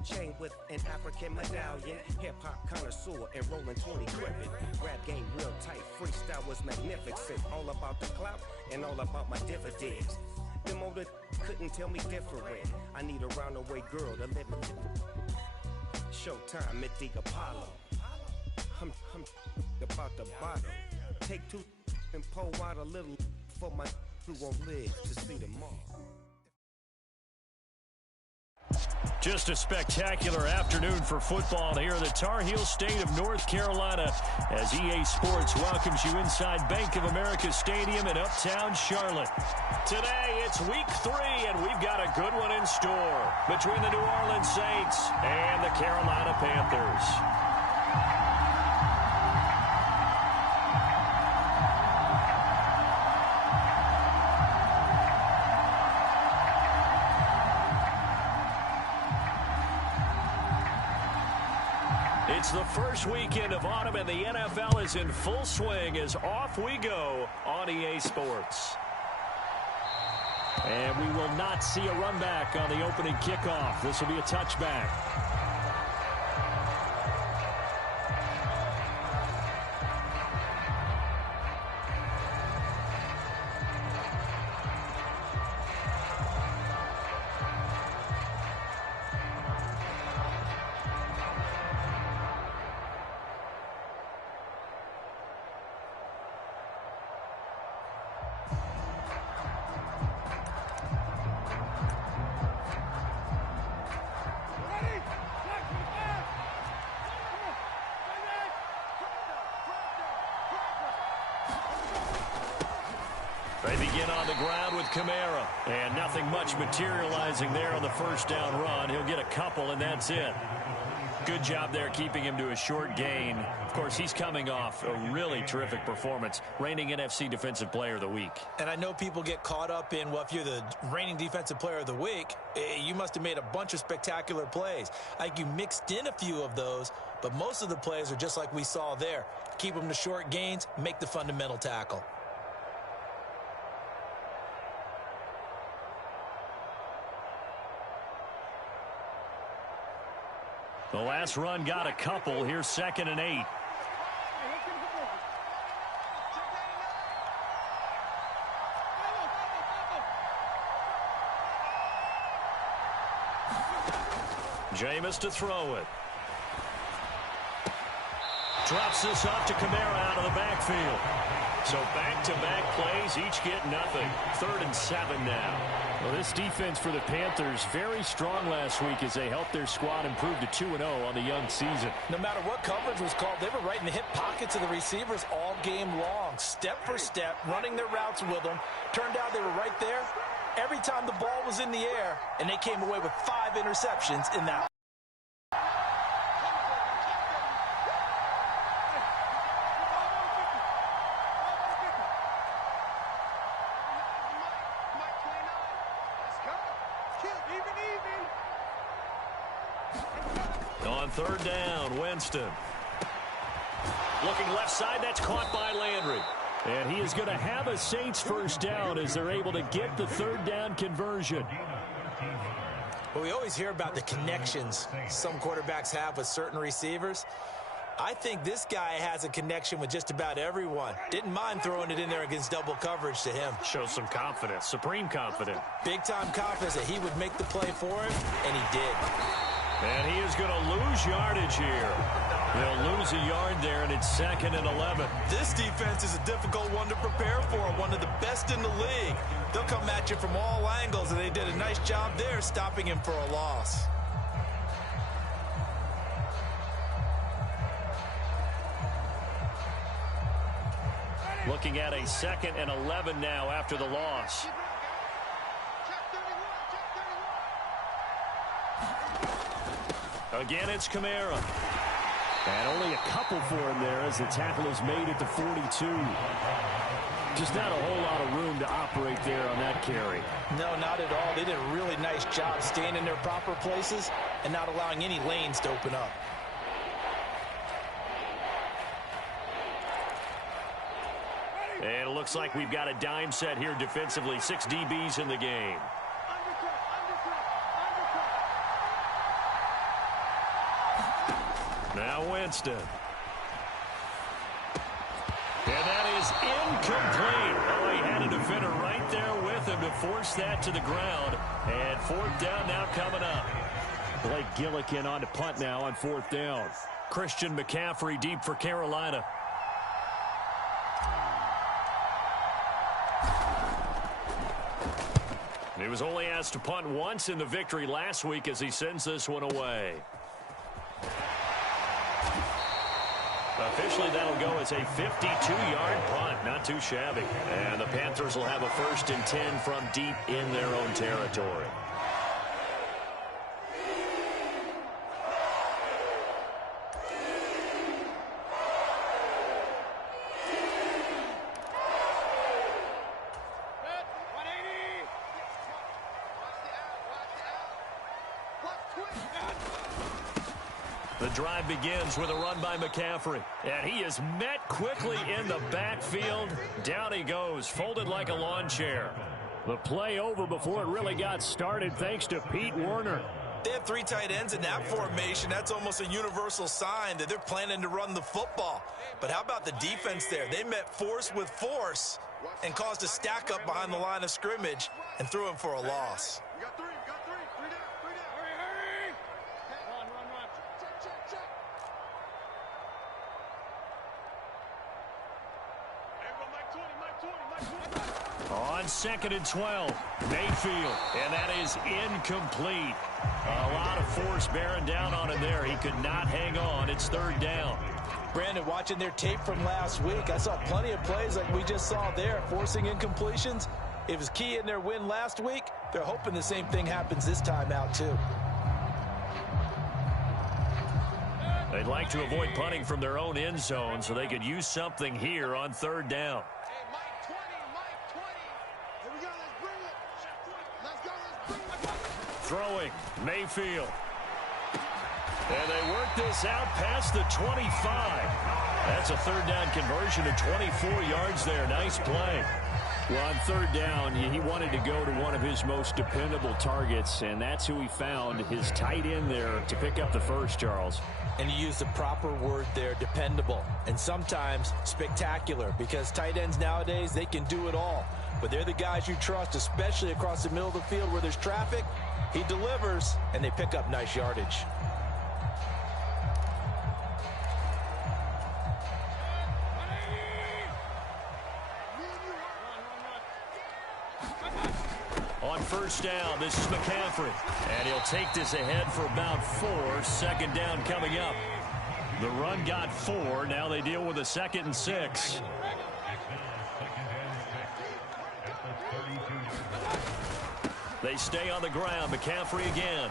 gold chain with an African medallion. Hip-hop connoisseur and rolling 20 gripping. Rap game real tight, freestyle was magnificent. All about the clout and all about my dividends. Them older couldn't tell me different. I need a roundaway girl to live in. Showtime at the Apollo. I'm about the bottom. Take two and pour out a little for my who won't live to see tomorrow. Just a spectacular afternoon for football here in the Tar Heel state of North Carolina as EA Sports welcomes you inside Bank of America Stadium in Uptown Charlotte. Today, it's week 3, and we've got a good one in store between the New Orleans Saints and the Carolina Panthers. It's the first weekend of autumn, and the NFL is in full swing as off we go on EA Sports. And we will not see a run back on the opening kickoff. This will be a touchback. They begin on the ground with Kamara, and nothing much materializing there on the first down run. He'll get a couple, and that's it. Good job there keeping him to a short gain. Of course, he's coming off a really terrific performance, reigning NFC Defensive Player of the Week. And I know people get caught up in, well, if you're the reigning Defensive Player of the Week, you must have made a bunch of spectacular plays. I think you mixed in a few of those, but most of the plays are just like we saw there. Keep them to short gains, make the fundamental tackle. The last run got a couple. Here's 2nd and 8. Jameis to throw it. Drops this off to Kamara out of the backfield. So back-to-back plays, each get nothing. 3rd and 7 now. Well, this defense for the Panthers, very strong last week as they helped their squad improve to 2-0 on the young season. No matter what coverage was called, they were right in the hip pockets of the receivers all game long. Step for step, running their routes with them. Turned out they were right there every time the ball was in the air, and they came away with 5 interceptions in that. On 3rd down, Winston. Looking left side, that's caught by Landry. And he is going to have a Saints first down as they're able to get the 3rd down conversion. Well, we always hear about the connections some quarterbacks have with certain receivers. I think this guy has a connection with just about everyone. Didn't mind throwing it in there against double coverage to him. Shows some confidence, supreme confidence. Big-time confidence that he would make the play for him, and he did. And he is going to lose yardage here. They'll lose a yard there, and it's 2nd and 11. This defense is a difficult one to prepare for, one of the best in the league. They'll come at you from all angles, and they did a nice job there stopping him for a loss. Looking at a 2nd and 11 now after the loss. Again, it's Kamara. And only a couple for him there as the tackle is made at the 42. Just not a whole lot of room to operate there on that carry. No, not at all. They did a really nice job staying in their proper places and not allowing any lanes to open up. And it looks like we've got a dime set here defensively. 6 DBs in the game. Now Winston. And that is incomplete. Oh, he had a defender right there with him to force that to the ground. And 4th down now coming up. Blake Gillikin on to punt now on 4th down. Christian McCaffrey deep for Carolina. He was only asked to punt once in the victory last week as he sends this one away. Officially, that'll go as a 52-yard punt. Not too shabby. And the Panthers will have a 1st and 10 from deep in their own territory. The drive begins with a run by McCaffrey. And he is met quickly in the backfield. Down he goes, folded like a lawn chair. The play over before it really got started thanks to Pete Werner. They have 3 tight ends in that formation. That's almost a universal sign that they're planning to run the football. But how about the defense there? They met force with force and caused a stack up behind the line of scrimmage and threw him for a loss. On 2nd and 12, Mayfield, and that is incomplete. A lot of force bearing down on him there. He could not hang on. It's 3rd down. Brandon, watching their tape from last week, I saw plenty of plays like we just saw there, forcing incompletions. It was key in their win last week. They're hoping the same thing happens this time out, too. They'd like to avoid punting from their own end zone so they could use something here on 3rd down. Throwing, Mayfield. And they work this out past the 25. That's a 3rd down conversion to 24 yards there. Nice play. Well, on 3rd down, he wanted to go to one of his most dependable targets, and that's who he found, his tight end there, to pick up the first, Charles. And you use the proper word there, dependable, and sometimes spectacular, because tight ends nowadays, they can do it all. But they're the guys you trust, especially across the middle of the field where there's traffic. He delivers, and they pick up nice yardage. On 1st down, this is McCaffrey. And he'll take this ahead for about 4. 2nd down coming up. The run got 4. Now they deal with a 2nd and 6. They stay on the ground. McCaffrey again.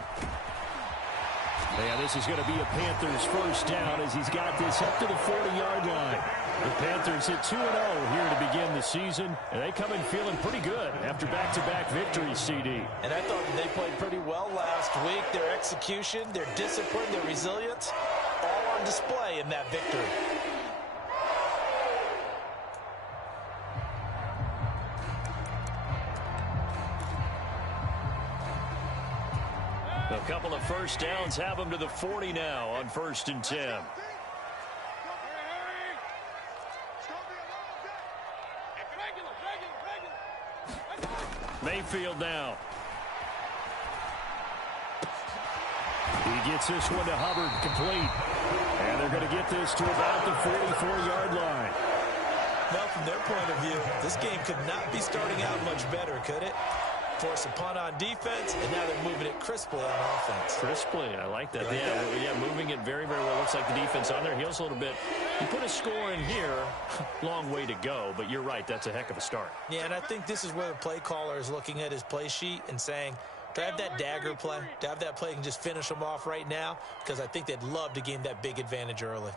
Yeah, this is going to be a Panthers 1st down as he's got this up to the 40-yard line. The Panthers hit 2-0 here to begin the season, and they come in feeling pretty good after back-to-back victories, CD. And I thought that they played pretty well last week. Their execution, their discipline, their resilience, all on display in that victory. A couple of 1st downs have them to the 40 now on 1st and 10. Mayfield now. He gets this one to Hubbard, complete. And they're going to get this to about the 44-yard line. Now, from their point of view, this game could not be starting out much better, could it? Force a punt on defense, and now they're moving it crisply on offense. Crisply, I like that. Yeah, moving it very, very well. Looks like the defense on their heels a little bit. You put a score in here, long way to go, but you're right, that's a heck of a start. Yeah, and I think this is where the play caller is looking at his play sheet and saying, to have that dagger play, to have that play and just finish them off right now, because I think they'd love to gain that big advantage early.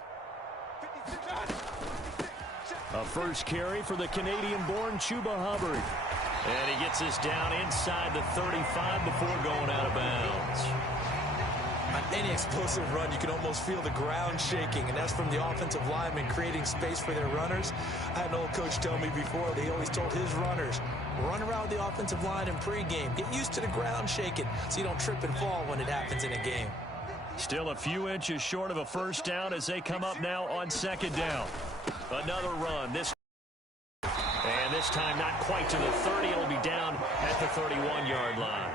A 1st carry for the Canadian-born Chuba Hubbard. And he gets this down inside the 35 before going out of bounds. On any explosive run, you can almost feel the ground shaking, and that's from the offensive linemen creating space for their runners. I had an old coach tell me before, they always told his runners, run around the offensive line in pregame. Get used to the ground shaking so you don't trip and fall when it happens in a game. Still a few inches short of a first down as they come up now on second down. Another run. And this time not quite to the 30. It'll be down at the 31-yard line.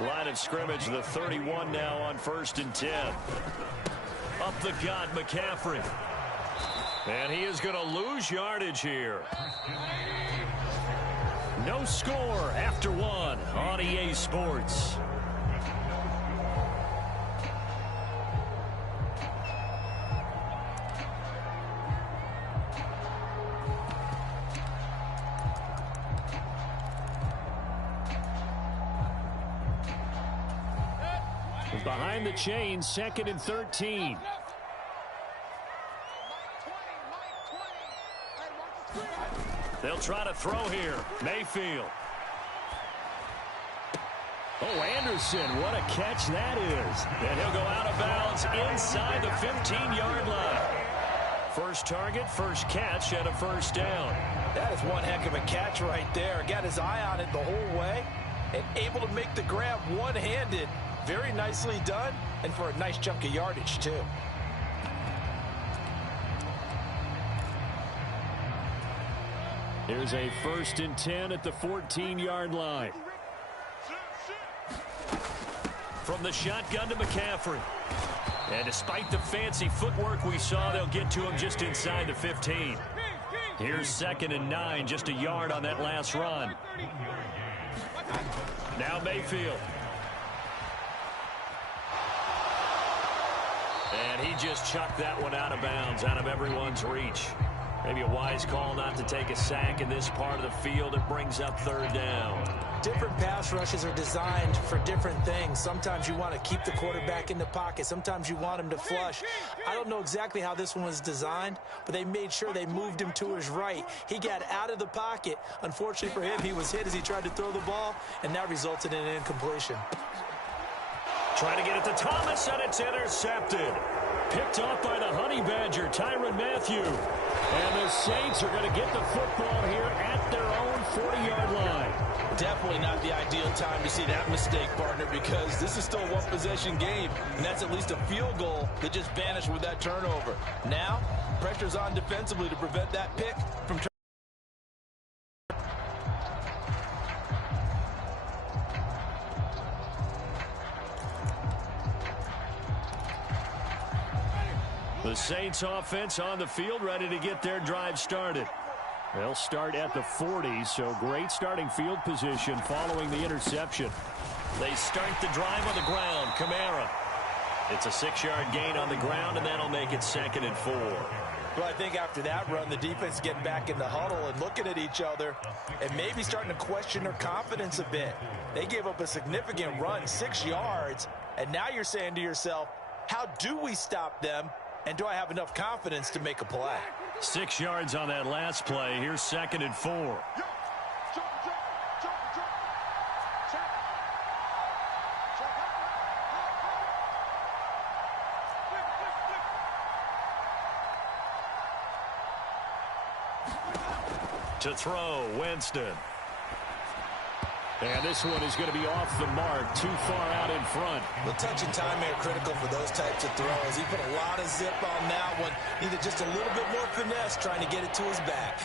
Line of scrimmage, the 31 now on 1st and 10. Up the gut, McCaffrey. And he is going to lose yardage here. No score after one on EA Sports. Behind the chain, 2nd and 13. They'll try to throw here. Mayfield. Oh, Anderson, what a catch that is. And he'll go out of bounds inside the 15-yard line. First target, first catch, and a first down. That is one heck of a catch right there. Got his eye on it the whole way and able to make the grab one-handed. Very nicely done, and for a nice chunk of yardage, too. Here's a 1st and 10 at the 14-yard line. From the shotgun to McCaffrey. And despite the fancy footwork we saw, they'll get to him just inside the 15. Here's 2nd and 9, just a yard on that last run. Now Mayfield. And he just chucked that one out of bounds, out of everyone's reach. Maybe a wise call not to take a sack in this part of the field. It brings up 3rd down. Different pass rushes are designed for different things. Sometimes you want to keep the quarterback in the pocket. Sometimes you want him to flush. I don't know exactly how this one was designed, but they made sure they moved him to his right. He got out of the pocket. Unfortunately for him, he was hit as he tried to throw the ball, and that resulted in an incompletion. Trying to get it to Thomas, and it's intercepted. Picked off by the Honey Badger, Tyrann Mathieu. And the Saints are going to get the football here at their own 40-yard line. Definitely not the ideal time to see that mistake, partner, because this is still a one-possession game, and that's at least a field goal that just vanished with that turnover. Now, pressure's on defensively to prevent that pick from turning. The Saints offense on the field, ready to get their drive started. They'll start at the 40, so great starting field position following the interception. They start the drive on the ground. Kamara. It's a 6-yard gain on the ground, and that'll make it 2nd and 4. Well, I think after that run, the defense getting back in the huddle and looking at each other and maybe starting to question their confidence a bit. They gave up a significant run, 6 yards, and now you're saying to yourself, how do we stop them? And do I have enough confidence to make a play? 6 yards on that last play. Here's 2nd and 4. To throw, Winston. And this one is going to be off the mark, too far out in front. The touch and time are critical for those types of throws. He put a lot of zip on that one. Needed just a little bit more finesse trying to get it to his back.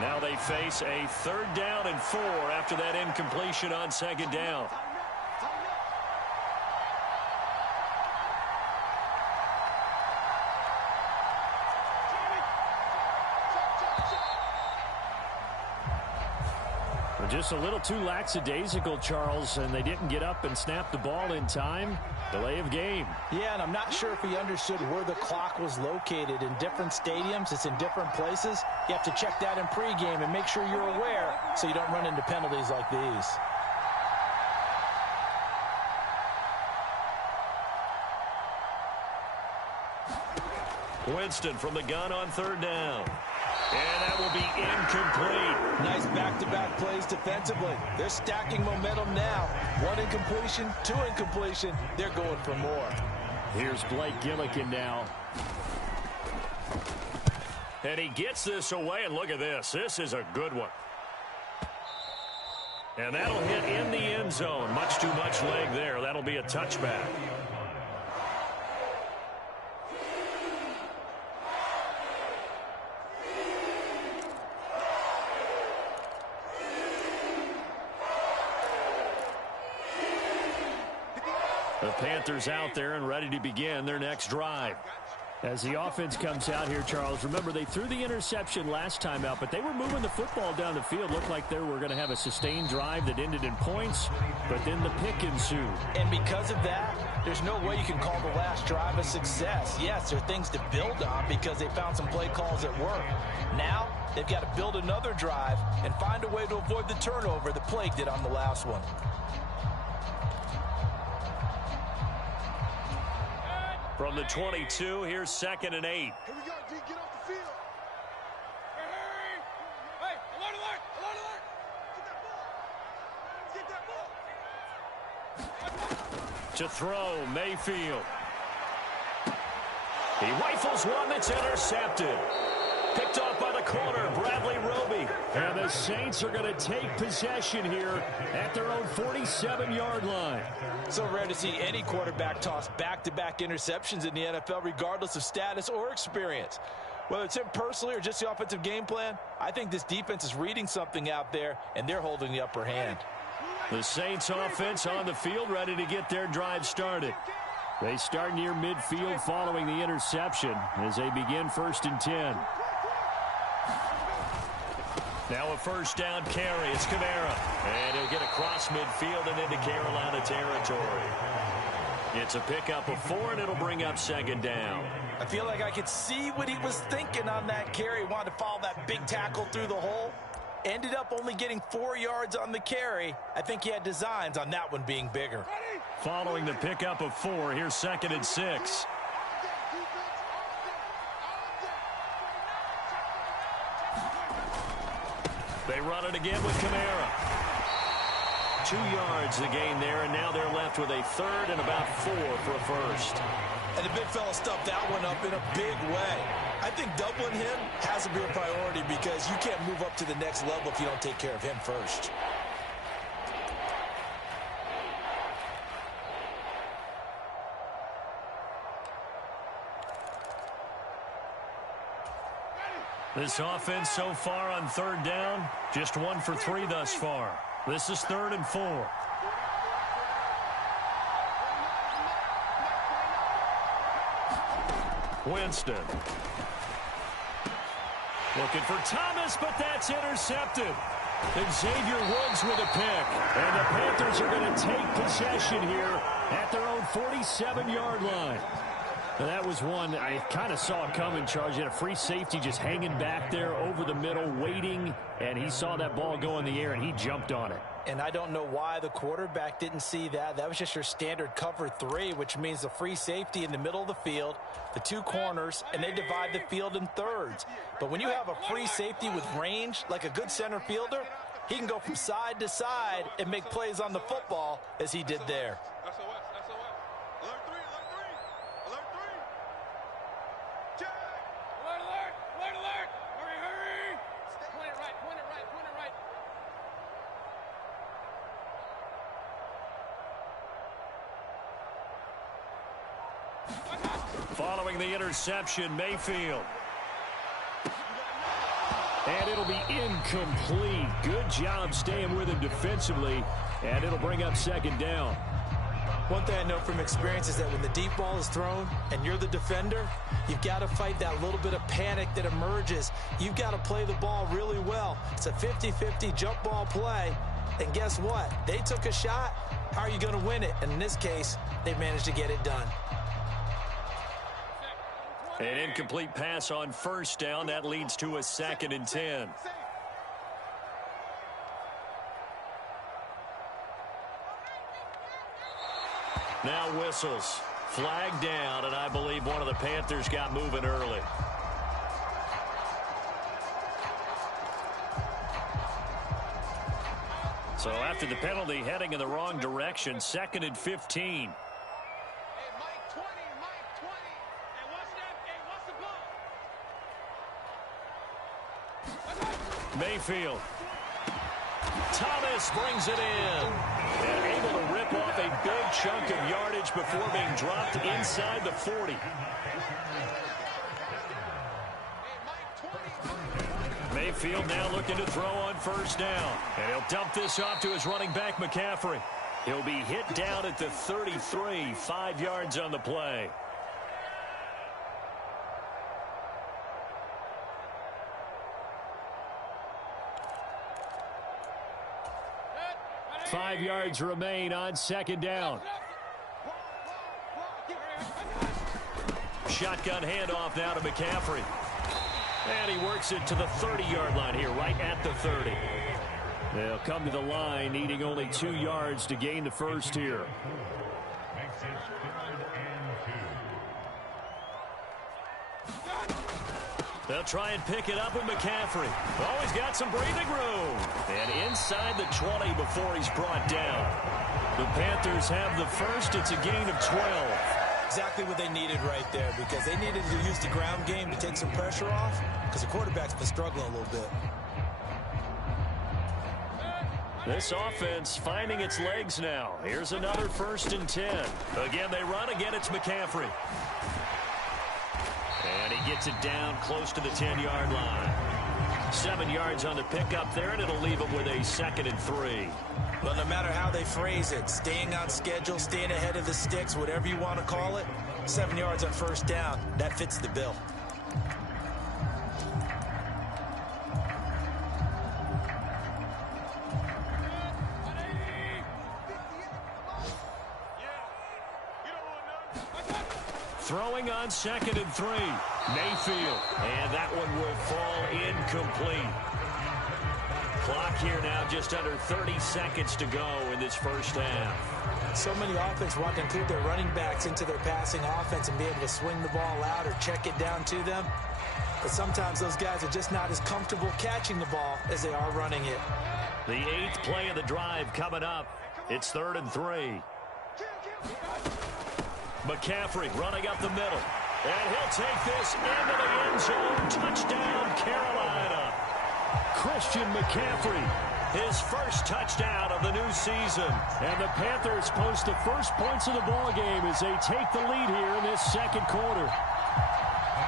Now they face a 3rd down and 4 after that incompletion on 2nd down. Just a little too lackadaisical, Charles, and they didn't get up and snap the ball in time. Delay of game. Yeah, and I'm not sure if he understood where the clock was located. In different stadiums, it's in different places. You have to check that in pregame and make sure you're aware so you don't run into penalties like these. Winston from the gun on 3rd down. And that will be incomplete. Nice back-to-back plays defensively. They're stacking momentum now. 1 incompletion, 2 incompletion. They're going for more. Here's Blake Gillikin now. And he gets this away, and look at this. This is a good one. And that'll hit in the end zone. Much too much leg there. That'll be a touchback. The Panthers out there and ready to begin their next drive. As the offense comes out here, Charles, remember they threw the interception last time out, but they were moving the football down the field. Looked like they were going to have a sustained drive that ended in points, but then the pick ensued. And because of that, there's no way you can call the last drive a success. Yes, there are things to build on because they found some play calls that work. Now, they've got to build another drive and find a way to avoid the turnover that plagued it on the last one. From the 22, here's 2nd and 8. Here we go, D. Get off the field. Hey, alert, alert, alert, alert. Get that ball. Get that ball. To throw, Mayfield. He rifles one that's intercepted. Picked off by the corner, Bradley Roby. And the Saints are going to take possession here at their own 47-yard line. So rare to see any quarterback toss back-to-back interceptions in the NFL, regardless of status or experience. Whether it's him personally or just the offensive game plan, I think this defense is reading something out there, and they're holding the upper hand. The Saints offense on the field, ready to get their drive started. They start near midfield following the interception as they begin 1st and 10. Now a first down carry. It's Kamara. And he'll get across midfield and into Carolina territory. It's a pickup of 4, and it'll bring up 2nd down. I feel like I could see what he was thinking on that carry. He wanted to follow that big tackle through the hole. Ended up only getting 4 yards on the carry. I think he had designs on that one being bigger. Following the pickup of 4, here's 2nd and 6. They run it again with Kamara. 2 yards the gain there, and now they're left with a 3rd and about 4 for a first. And the big fella stuffed that one up in a big way. I think doubling him has to be a priority because you can't move up to the next level if you don't take care of him first. This offense so far on 3rd down, just 1 for 3 thus far. This is 3rd and 4. Winston. Looking for Thomas, but that's intercepted. And Xavier Woods with a pick. And the Panthers are going to take possession here at their own 47-yard line. Now that was one I kind of saw coming, Charles. You had a free safety just hanging back there over the middle, waiting, and he saw that ball go in the air, and he jumped on it. And I don't know why the quarterback didn't see that. That was just your standard cover 3, which means the free safety in the middle of the field, the 2 corners, and they divide the field in thirds. But when you have a free safety with range, like a good center fielder, he can go from side to side and make plays on the football as he did there. Following the interception, Mayfield. And it'll be incomplete. Good job staying with him defensively, and it'll bring up 2nd down. One thing I know from experience is that when the deep ball is thrown and you're the defender, you've got to fight that little bit of panic that emerges. You've got to play the ball really well. It's a 50-50 jump ball play, and guess what? They took a shot. How are you going to win it? And in this case, they managed to get it done. An incomplete pass on 1st down. That leads to a 2nd and 10. Now whistles. Flag down, and I believe one of the Panthers got moving early. So after the penalty, heading in the wrong direction, 2nd and 15. Mayfield. Thomas brings it in. And able to rip off a big chunk of yardage before being dropped inside the 40. Mayfield now looking to throw on 1st down. And he'll dump this off to his running back, McCaffrey. He'll be hit down at the 33, 5 yards on the play. Five yards remain on 2nd down. Shotgun handoff now to McCaffrey. And he works it to the 30-yard line here, right at the 30. They'll come to the line, needing only 2 yards to gain the first here. They'll try and pick it up with McCaffrey. Oh, he's got some breathing room. And inside the 20 before he's brought down. The Panthers have the first. It's a gain of 12. Exactly what they needed right there, because they needed to use the ground game to take some pressure off, because the quarterback's been struggling a little bit. This offense finding its legs now. Here's another 1st and 10. Again, they run. Again, it's McCaffrey. And he gets it down close to the 10-yard line. 7 yards on the pickup there, and it'll leave him with a 2nd and 3. Well, no matter how they phrase it, staying on schedule, staying ahead of the sticks, whatever you want to call it, 7 yards on 1st down, that fits the bill. Throwing on 2nd and 3. Mayfield. And that one will fall incomplete. Clock here now, just under 30 seconds to go in this 1st half. So many offenses want to include their running backs into their passing offense and be able to swing the ball out or check it down to them. But sometimes those guys are just not as comfortable catching the ball as they are running it. The 8th play of the drive coming up. It's 3rd and 3. McCaffrey running up the middle. And he'll take this into the end zone. Touchdown, Carolina. Christian McCaffrey, his first touchdown of the new season. And the Panthers post the first points of the ball game as they take the lead here in this 2nd quarter.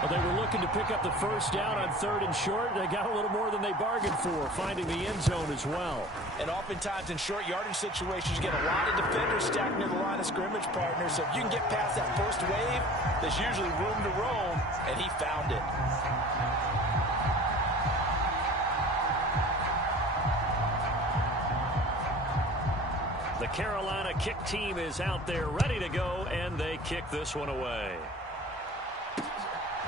Well, they were looking to pick up the 1st down on 3rd and short. They got a little more than they bargained for, finding the end zone as well. And oftentimes in short yardage situations, you get a lot of defenders stacked near the line of scrimmage, partners. So if you can get past that first wave, there's usually room to roam, and he found it. The Carolina kick team is out there ready to go, and they kick this one away.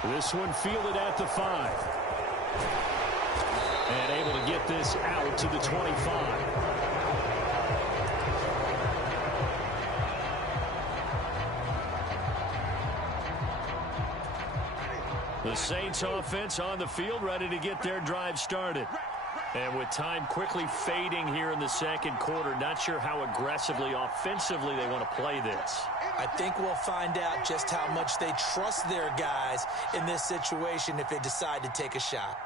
This one fielded at the 5. And able to get this out to the 25. The Saints offense on the field, ready to get their drive started. And with time quickly fading here in the 2nd quarter, not sure how aggressively, offensively they want to play this. I think we'll find out just how much they trust their guys in this situation if they decide to take a shot.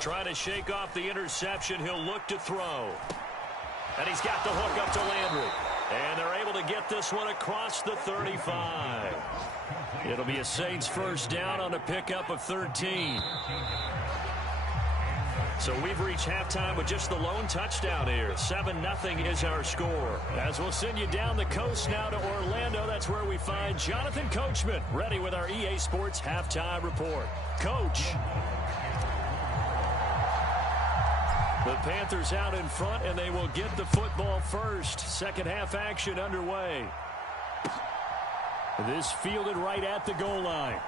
Trying to shake off the interception, he'll look to throw. And he's got the hook up to Landry. And they're able to get this one across the 35. It'll be a Saints 1st down on a pickup of 13. So we've reached halftime with just the lone touchdown here. 7-0 is our score. As we'll send you down the coast now to Orlando, that's where we find Jonathan Coachman, ready with our EA Sports Halftime Report. Coach. The Panthers out in front, and they will get the football first. 2nd half action underway. This fielded right at the goal line.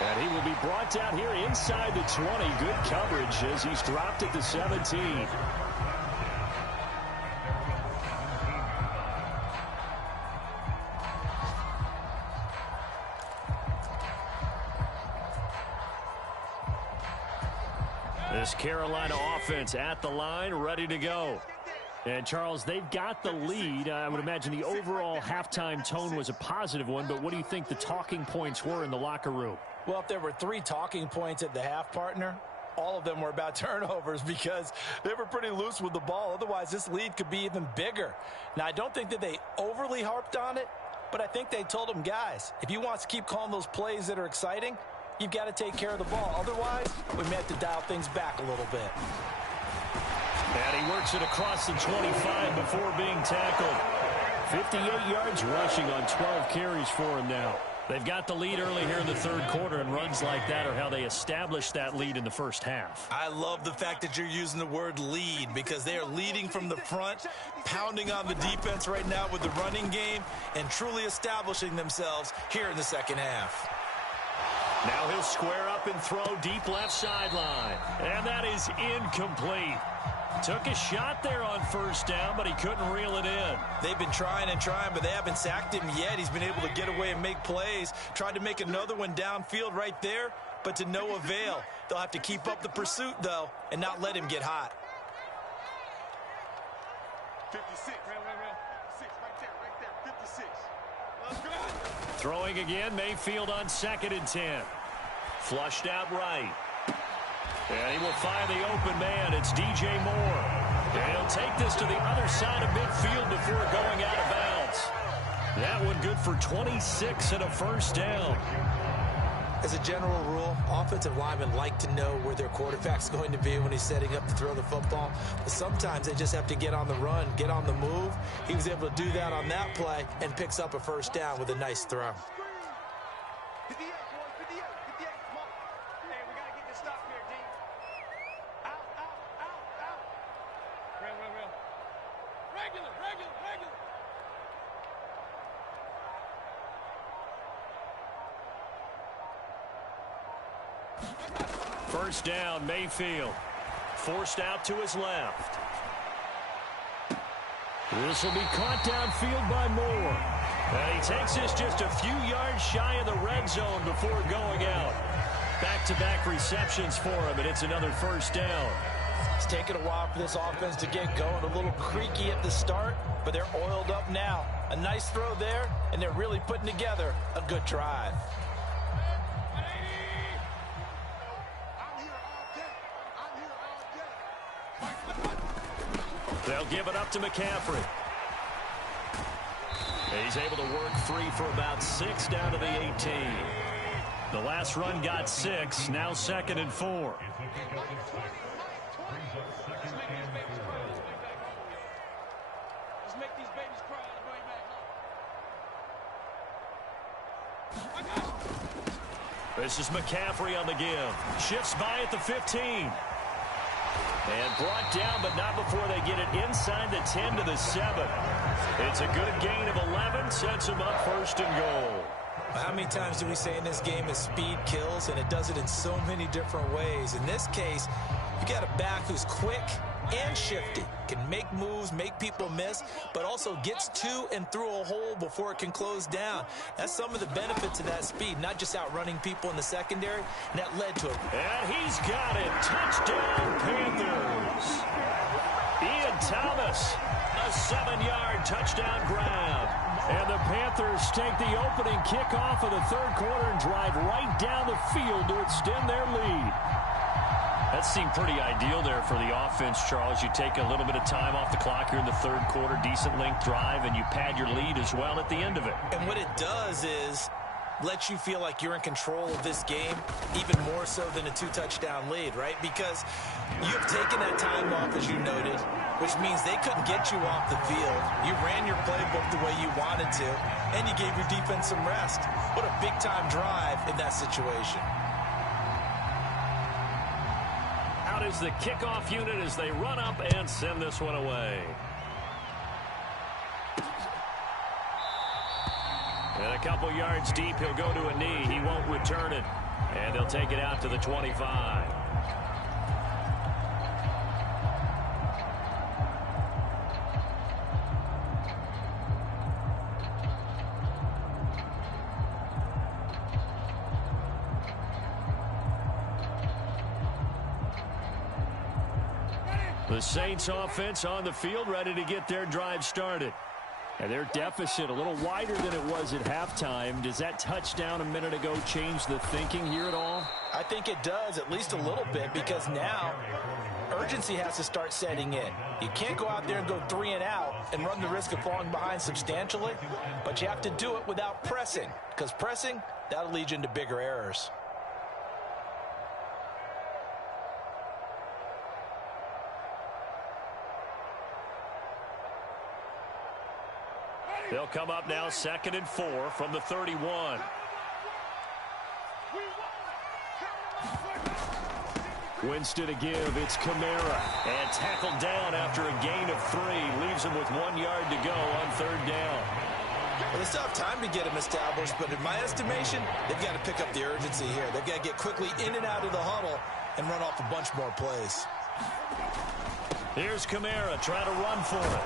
And he will be brought down here inside the 20. Good coverage as he's dropped at the 17. This Carolina offense at the line, ready to go. And, Charles, they've got the lead. I would imagine the overall halftime tone was a positive one, but what do you think the talking points were in the locker room? Well, if there were 3 talking points at the half, partner, all of them were about turnovers because they were pretty loose with the ball. Otherwise, this lead could be even bigger. Now, I don't think that they overly harped on it, but I think they told them, guys, if you want to keep calling those plays that are exciting, you've got to take care of the ball. Otherwise, we may have to dial things back a little bit. And he works it across the 25 before being tackled. 58 yards rushing on 12 carries for him now. They've got the lead early here in the third quarter, and runs like that are how they established that lead in the first half. I love the fact that you're using the word lead because they are leading from the front, pounding on the defense right now with the running game, and truly establishing themselves here in the second half. Now he'll square up and throw deep left sideline. And that is incomplete. Took a shot there on first down, but he couldn't reel it in. They've been trying and trying, but they haven't sacked him yet. He's been able to get away and make plays. Tried to make another one downfield right there, but to no avail. They'll have to keep up the pursuit, though, and not let him get hot. 56. Right there. 56. Let's go. Throwing again, Mayfield on 2nd and 10. Flushed out right. And he will find the open man. It's DJ Moore. And he'll take this to the other side of midfield before going out of bounds. That one good for 26 and a first down. As a general rule, offensive linemen like to know where their quarterback's going to be when he's setting up to throw the football. But sometimes they just have to get on the run, get on the move. He was able to do that on that play and picks up a first down with a nice throw. First down, Mayfield. Forced out to his left. This will be caught downfield by Moore. And he takes this just a few yards shy of the red zone before going out. Back-to-back receptions for him, and it's another first down. It's taken a while for this offense to get going. A little creaky at the start, but they're oiled up now. A nice throw there, and they're really putting together a good drive. They'll give it up to McCaffrey. He's able to work free for about 6 down to the 18. The last run got 6, now 2nd and 4. This is McCaffrey on the give. Shifts by at the 15. And brought down, but not before they get it inside the 10 to the 7. It's a good gain of 11, sets him up 1st and goal. How many times do we say in this game is speed kills, and it does it in so many different ways. In this case, you got a back who's quick and shifty, can make moves, make people miss, but also gets to and through a hole before it can close down. That's some of the benefits of that speed, not just outrunning people in the secondary, and that led to it. And he's got it. Touchdown, Panthers. Ian Thomas, a 7-yard touchdown grab. And the Panthers take the opening kickoff of the third quarter and drive right down the field to extend their lead. That seemed pretty ideal there for the offense, Charles. You take a little bit of time off the clock here in the third quarter, decent length drive, and you pad your lead as well at the end of it. And what it does is let you feel like you're in control of this game, even more so than a 2-touchdown lead, right? Because you've taken that time off, as you noted, which means they couldn't get you off the field. You ran your playbook the way you wanted to, and you gave your defense some rest. What a big-time drive in that situation. Out is the kickoff unit as they run up and send this one away. And a couple yards deep, he'll go to a knee. He won't return it. And they'll take it out to the 25. The Saints offense on the field, ready to get their drive started. And their deficit a little wider than it was at halftime. Does that touchdown a minute ago change the thinking here at all? I think it does, at least a little bit, because now urgency has to start setting in. You can't go out there and go 3 and out and run the risk of falling behind substantially, but you have to do it without pressing, because pressing, that'll lead you into bigger errors. They'll come up now 2nd and 4 from the 31. Winston to give. It's Kamara. And tackled down after a gain of 3. Leaves him with 1 yard to go on 3rd down. Well, they still have time to get him established, but in my estimation, they've got to pick up the urgency here. They've got to get quickly in and out of the huddle and run off a bunch more plays. Here's Kamara trying to run for it.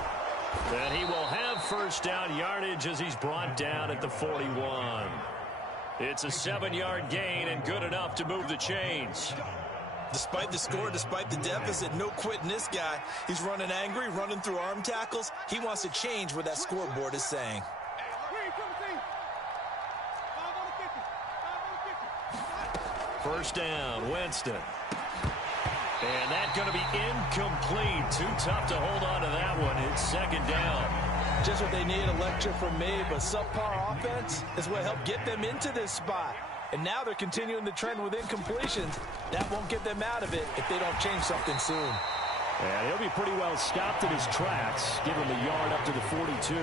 And he will have 1st down yardage as he's brought down at the 41. It's a 7-yard gain and good enough to move the chains. Despite the score, despite the deficit, no quitting this guy. He's running angry, running through arm tackles. He wants to change what that scoreboard is saying. 1st down, Winston. And that's going to be incomplete. Too tough to hold on to that one. It's 2nd down. Just what they need, a lecture from me, but subpar offense is what helped get them into this spot. And now they're continuing the trend with incompletions. That won't get them out of it if they don't change something soon. And he'll be pretty well stopped in his tracks. Give him a yard up to the 42.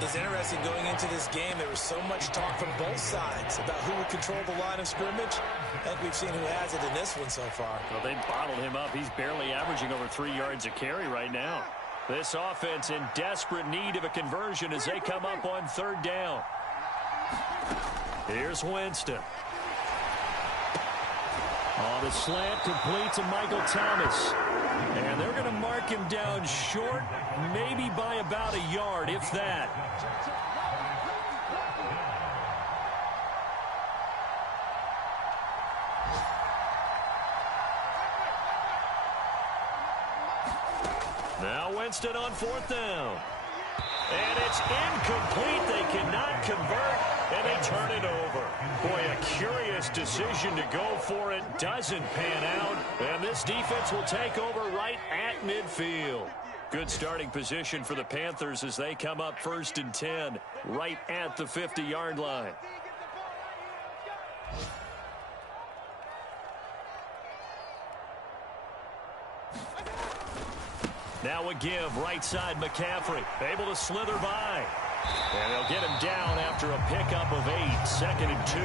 It's interesting going into this game. There was so much talk from both sides about who would control the line of scrimmage. I think we've seen who has it in this one so far. Well, they bottled him up. He's barely averaging over 3 yards a carry right now. This offense in desperate need of a conversion as they come up on 3rd down. Here's Winston. On the slant, complete to Michael Thomas. And they're going to mark him down short, maybe by about a yard, if that. Now Winston on 4th down. And it's incomplete. They cannot convert, and they turn it over. Boy, a curious decision to go for it. Doesn't pan out, and this defense will take over right at midfield. Good starting position for the Panthers as they come up 1st and 10, right at the 50-yard line. Now a give, right side McCaffrey, able to slither by. And they'll get him down after a pickup of 8, 2nd and 2.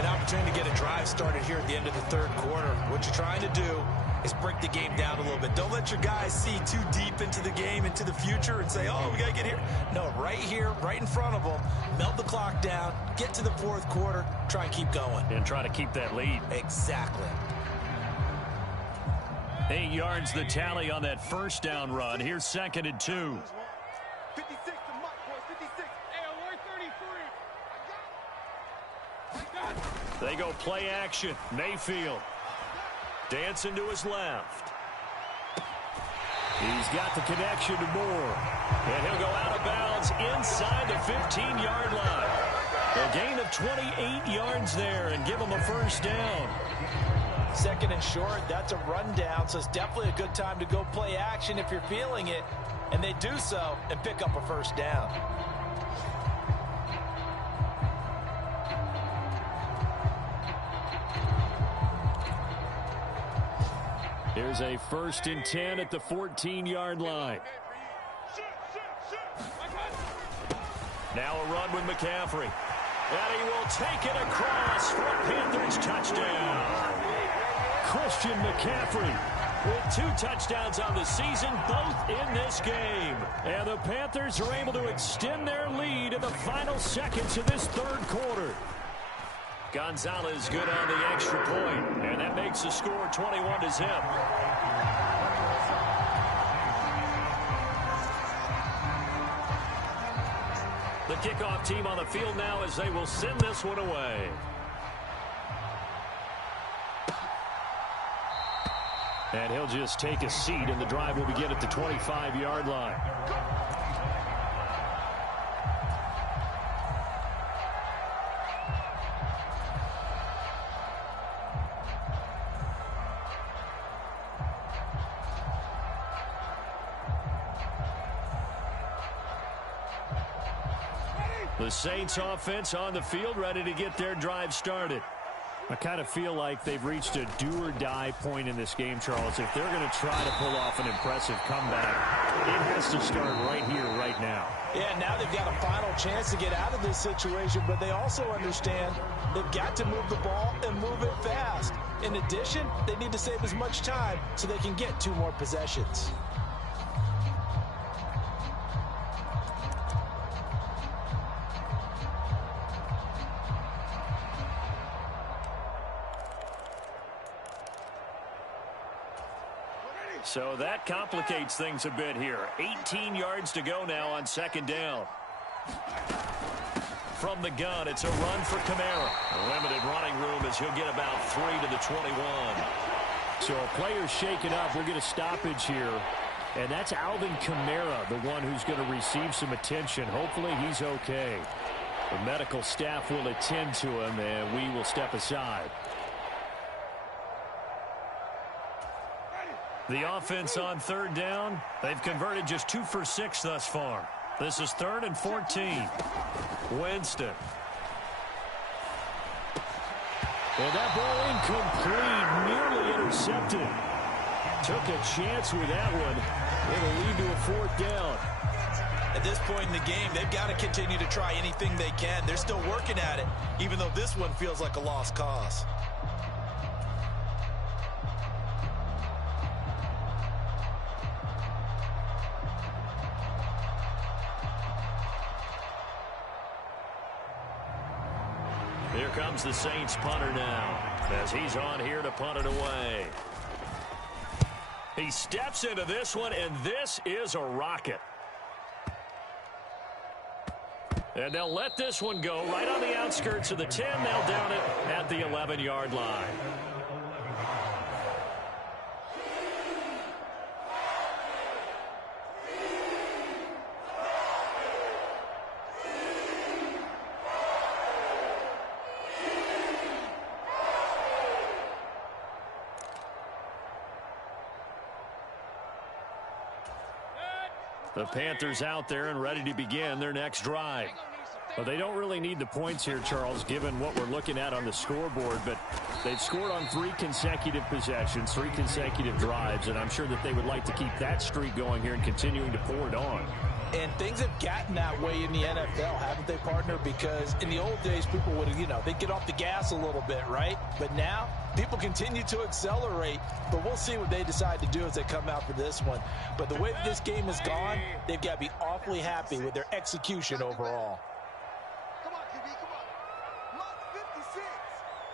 An opportunity to get a drive started here at the end of the 3rd quarter. What you're trying to do is break the game down a little bit. Don't let your guys see too deep into the game, into the future, and say, oh, we got to get here. No, right here, right in front of them, melt the clock down, get to the 4th quarter, try and keep going. And try to keep that lead. Exactly. 8 yards the tally on that 1st down run. Here's 2nd and 2. 56 to Mike, boys. 56. Hey, 33. They go play action. Mayfield. Dancing to his left. He's got the connection to Moore. And he'll go out of bounds inside the 15-yard line. A gain of 28 yards there and give him a 1st down. 2nd and short, that's a rundown, so it's definitely a good time to go play action if you're feeling it. And they do so and pick up a 1st down. Here's a 1st and 10 at the 14-yard line. Now a run with McCaffrey. And he will take it across for a Panthers touchdown. Christian McCaffrey with 2 touchdowns on the season, both in this game. And the Panthers are able to extend their lead in the final seconds of this 3rd quarter. Gonzalez good on the extra point, and that makes the score 21-0. The kickoff team on the field now as they will send this one away. And he'll just take a seat, and the drive will begin at the 25-yard line. The Saints offense on the field, ready to get their drive started. I kind of feel like they've reached a do-or-die point in this game, Charles. If they're going to try to pull off an impressive comeback, it has to start right here, right now. Yeah, now they've got a final chance to get out of this situation, but they also understand they've got to move the ball and move it fast. In addition, they need to save as much time so they can get 2 more possessions. So that complicates things a bit here. 18 yards to go now on second down. From the gun, it's a run for Kamara. Limited running room as he'll get about 3 to the 21. So a player's shaken up. We'll get a stoppage here. And that's Alvin Kamara, the one who's going to receive some attention. Hopefully he's okay. The medical staff will attend to him, and we will step aside. The offense on third down, they've converted just 2 for 6 thus far. This is 3rd and 14. Winston. And that ball incomplete, nearly intercepted. Took a chance with that one. It'll lead to a 4th down. At this point in the game, they've got to continue to try anything they can. They're still working at it, even though this one feels like a lost cause. Here comes the Saints punter now as he's on here to punt it away. He steps into this one, and this is a rocket. And they'll let this one go right on the outskirts of the 10. They'll down it at the 11-yard line. The Panthers out there and ready to begin their next drive. Well, they don't really need the points here, Charles, given what we're looking at on the scoreboard, but they've scored on 3 consecutive possessions, 3 consecutive drives, and I'm sure that they would like to keep that streak going here and continuing to pour it on. And things have gotten that way in the NFL, haven't they, partner? Because in the old days, people would, they'd get off the gas a little bit, right? But now, people continue to accelerate. But we'll see what they decide to do as they come out for this one. But the way this game has gone, they've got to be awfully happy with their execution overall. Come on, QB, come on. Mark 56.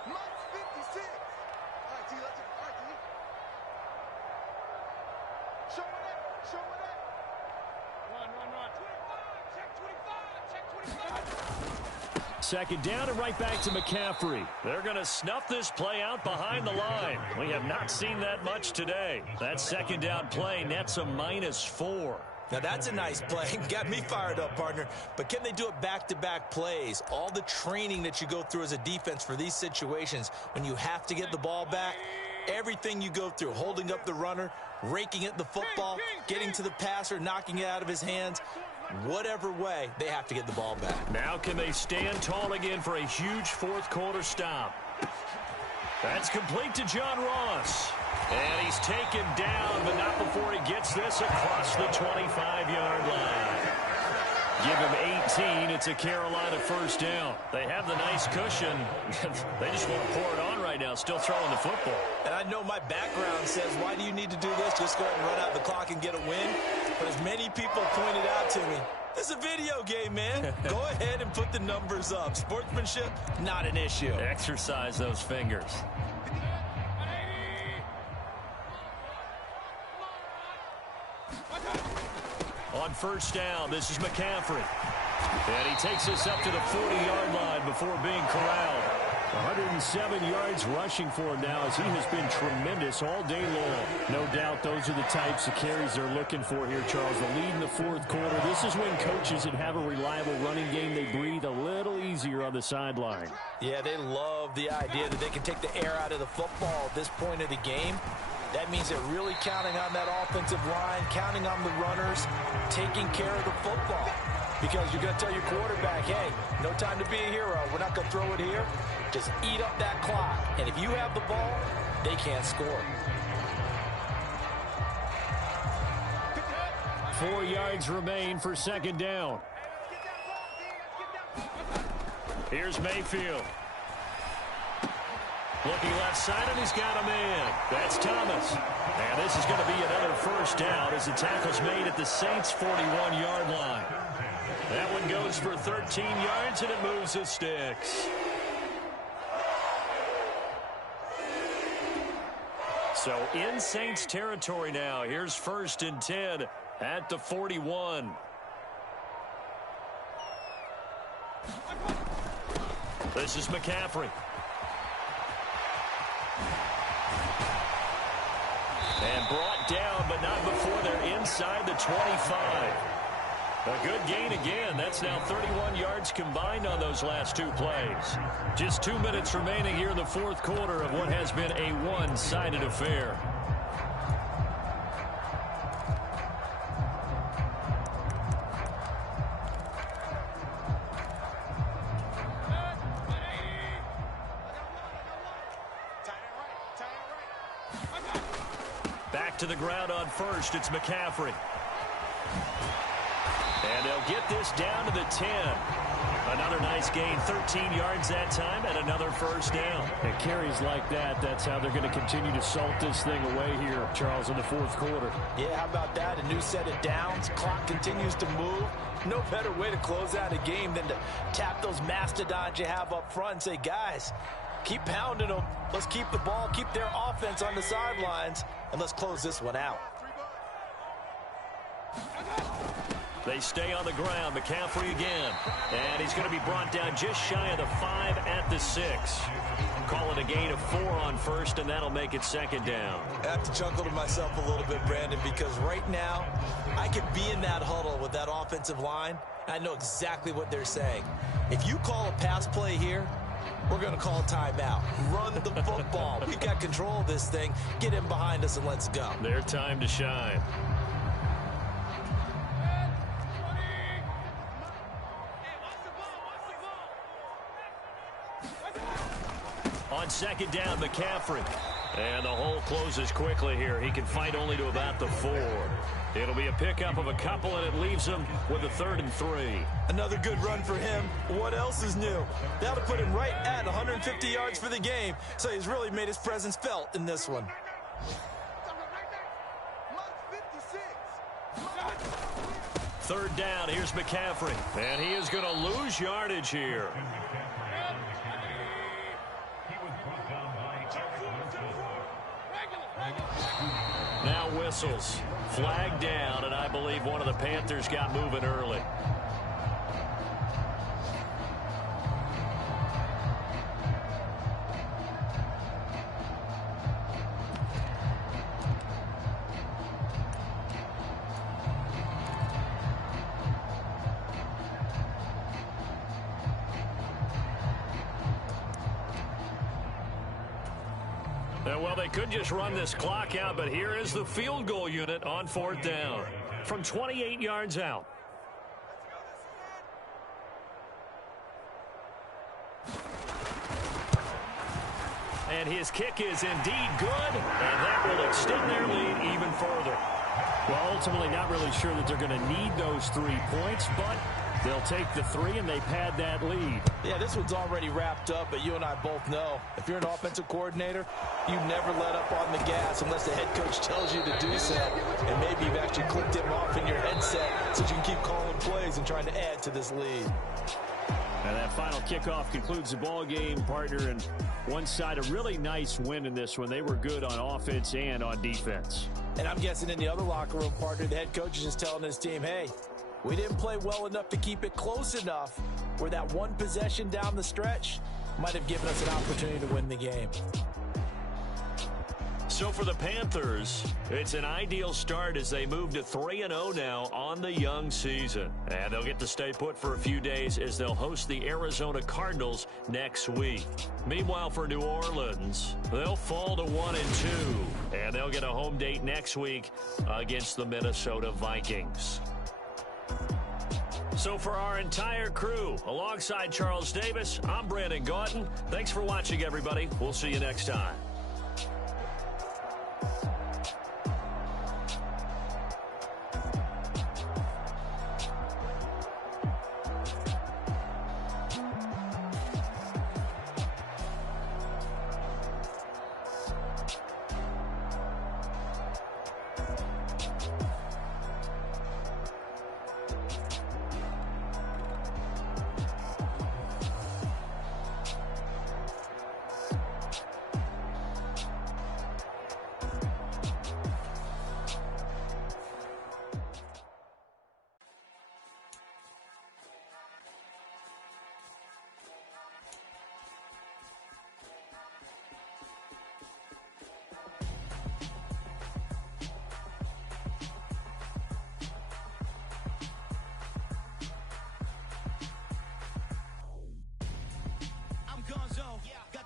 Mark 56. All right, T, let's go. All right, T. Show me that. Show me that. Run. 25. Check 25. Second down and right back to McCaffrey. They're going to snuff this play out behind the line. We have not seen that much today. That second down play nets a -4. Now, that's a nice play. Got me fired up, partner. But can they do it back-to-back plays? All the training that you go through as a defense for these situations, when you have to get the ball back, everything you go through, holding up the runner, raking at the football, getting to the passer, knocking it out of his hands, whatever way, they have to get the ball back. Now can they stand tall again for a huge fourth-quarter stop? That's complete to John Ross. And he's taken down, but not before he gets this across the 25-yard line. Give him 18. It's a Carolina first down. They have the nice cushion. They just want to pour it on right now, still throwing the football. And I know my background says, why do you need to do this? Just go ahead and run out the clock and get a win. But as many people pointed out to me, this is a video game, man. Go ahead and put the numbers up. Sportsmanship, not an issue. Exercise those fingers. On first down, this is McCaffrey. And he takes us up to the 40-yard line before being corralled. 107 yards rushing for him now as he has been tremendous all day long. No doubt those are the types of carries they're looking for here, Charles. The lead in the fourth quarter. This is when coaches that have a reliable running game, they breathe a little easier on the sideline. Yeah, they love the idea that they can take the air out of the football at this point of the game. That means they're really counting on that offensive line, counting on the runners, taking care of the football. Because you're going to tell your quarterback, hey, no time to be a hero. We're not going to throw it here. Just eat up that clock. And if you have the ball, they can't score. 4 yards remain for second down. Here's Mayfield. Looking left side, and he's got a man. That's Thomas. And this is going to be another first down as the tackle's made at the Saints' 41-yard line. That one goes for 13 yards, and it moves the sticks. So in Saints territory now. Here's 1st and 10 at the 41. This is McCaffrey. And brought down, but not before they're inside the 25. A good gain again. That's now 31 yards combined on those last 2 plays. Just 2 minutes remaining here in the fourth quarter of what has been a one-sided affair. Back to the ground on first. It's McCaffrey. And they'll get this down to the 10. Another nice gain, 13 yards that time, and another first down. And carries like that, that's how they're going to continue to salt this thing away here, Charles, in the fourth quarter. Yeah, how about that? A new set of downs. Clock continues to move. No better way to close out a game than to tap those mastodons you have up front and say, guys, keep pounding them. Let's keep the ball, keep their offense on the sidelines, and let's close this one out. They stay on the ground. McCaffrey again. And he's going to be brought down just shy of the 5 at the 6. Call it a gain of 4 on first, and that'll make it second down. I have to chuckle to myself a little bit, Brandon, because right now I could be in that huddle with that offensive line. I know exactly what they're saying. If you call a pass play here, we're going to call a timeout. Run the football. We've got control of this thing. Get in behind us and let's go. Their time to shine. On second down, McCaffrey. And the hole closes quickly here. He can fight only to about the 4. It'll be a pickup of a couple, and it leaves him with a 3rd and 3. Another good run for him. What else is new? That'll put him right at 150 yards for the game. So he's really made his presence felt in this one. Third down, here's McCaffrey. And he is going to lose yardage here. Now whistles. Flag down, and I believe one of the Panthers got moving early. Well, they could just run this clock out, but here is the field goal unit on 4th down from 28 yards out. And his kick is indeed good, and that will extend their lead even further. Well, ultimately not really sure that they're going to need those 3 points, but they'll take the 3 and they pad that lead. Yeah, this one's already wrapped up, but you and I both know if you're an offensive coordinator, you never let up on the gas unless the head coach tells you to do so. And maybe you've actually clicked him off in your headset so you can keep calling plays and trying to add to this lead. And that final kickoff concludes the ball game, partner, and one side a really nice win in this one. They were good on offense and on defense. And I'm guessing in the other locker room, partner, the head coach is just telling his team, hey, we didn't play well enough to keep it close enough where that one possession down the stretch might have given us an opportunity to win the game. So for the Panthers, it's an ideal start as they move to 3-0 now on the young season. And they'll get to stay put for a few days as they'll host the Arizona Cardinals next week. Meanwhile, for New Orleans, they'll fall to 1-2. And they'll get a home date next week against the Minnesota Vikings. So for our entire crew, alongside Charles Davis, I'm Brandon Gaudin. Thanks for watching, everybody. We'll see you next time.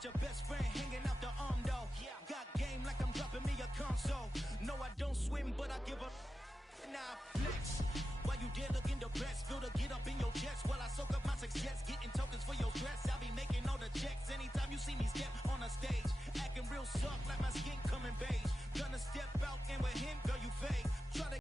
Your best friend hanging out the arm though. Got game like I'm dropping me a console. No, I don't swim, but I give up. Now I flex. While you there looking depressed, feel the get up in your chest while I soak up my success. Getting tokens for your stress. I'll be making all the checks anytime you see me step on a stage. Acting real soft like my skin coming beige. Gonna step out and with him, girl, you fake.